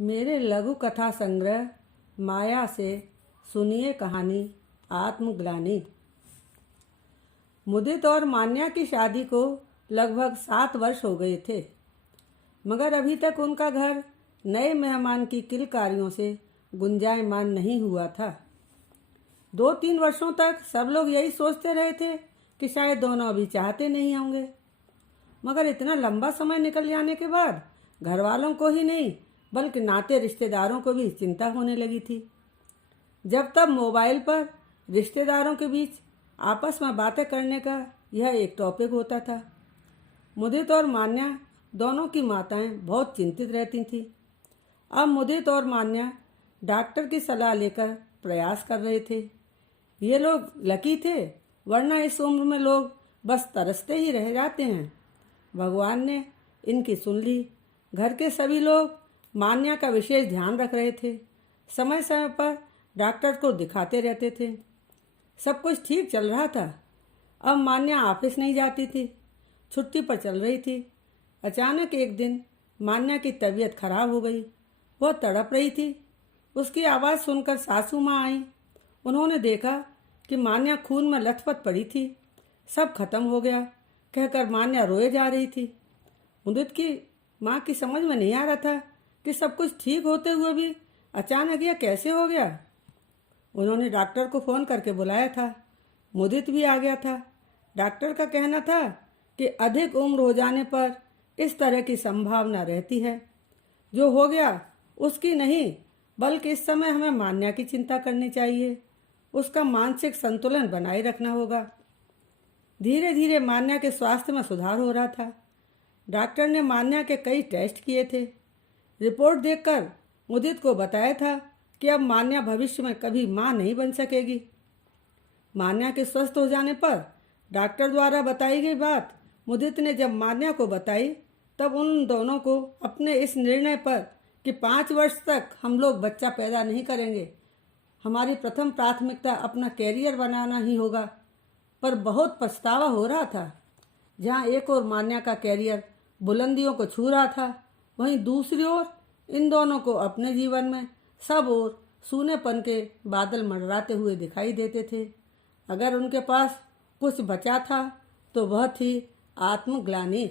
मेरे लघु कथा संग्रह माया से सुनिए कहानी आत्मग्लानि। मुदित और मान्या की शादी को लगभग 7 वर्ष हो गए थे, मगर अभी तक उनका घर नए मेहमान की किलकारियों से गुंजायमान नहीं हुआ था। 2-3 वर्षों तक सब लोग यही सोचते रहे थे कि शायद दोनों अभी चाहते नहीं होंगे, मगर इतना लंबा समय निकल जाने के बाद घर वालों को ही नहीं बल्कि नाते रिश्तेदारों को भी चिंता होने लगी थी। जब तब मोबाइल पर रिश्तेदारों के बीच आपस में बातें करने का यह एक टॉपिक होता था। मुदित और मान्या दोनों की माताएं बहुत चिंतित रहती थीं। अब मुदित और मान्या डॉक्टर की सलाह लेकर प्रयास कर रहे थे। ये लोग लकी थे, वरना इस उम्र में लोग बस तरसते ही रह जाते हैं। भगवान ने इनकी सुन ली। घर के सभी लोग मान्या का विशेष ध्यान रख रहे थे। समय समय पर डॉक्टर को दिखाते रहते थे। सब कुछ ठीक चल रहा था। अब मान्या ऑफिस नहीं जाती थी, छुट्टी पर चल रही थी। अचानक एक दिन मान्या की तबीयत खराब हो गई। वह तड़प रही थी। उसकी आवाज़ सुनकर सासू माँ आई। उन्होंने देखा कि मान्या खून में लथपथ पड़ी थी। सब खत्म हो गया कहकर मान्या रोए जा रही थी। मुदित की माँ की समझ में नहीं आ रहा था कि सब कुछ ठीक होते हुए भी अचानक यह कैसे हो गया। उन्होंने डॉक्टर को फ़ोन करके बुलाया था। मुदित भी आ गया था। डॉक्टर का कहना था कि अधिक उम्र हो जाने पर इस तरह की संभावना रहती है। जो हो गया उसकी नहीं, बल्कि इस समय हमें मान्या की चिंता करनी चाहिए। उसका मानसिक संतुलन बनाए रखना होगा। धीरे धीरे मान्या के स्वास्थ्य में सुधार हो रहा था। डॉक्टर ने मान्या के कई टेस्ट किए थे। रिपोर्ट देखकर मुदित को बताया था कि अब मान्या भविष्य में कभी मां नहीं बन सकेगी। मान्या के स्वस्थ हो जाने पर डॉक्टर द्वारा बताई गई बात मुदित ने जब मान्या को बताई, तब उन दोनों को अपने इस निर्णय पर कि 5 वर्ष तक हम लोग बच्चा पैदा नहीं करेंगे, हमारी प्रथम प्राथमिकता अपना कैरियर बनाना ही होगा, पर बहुत पछतावा हो रहा था। जहाँ एक ओर मान्या का कैरियर बुलंदियों को छू रहा था, वहीं दूसरी ओर इन दोनों को अपने जीवन में सब ओर सूनेपन के बादल मंडराते हुए दिखाई देते थे। अगर उनके पास कुछ बचा था तो वह थी आत्मग्लानि।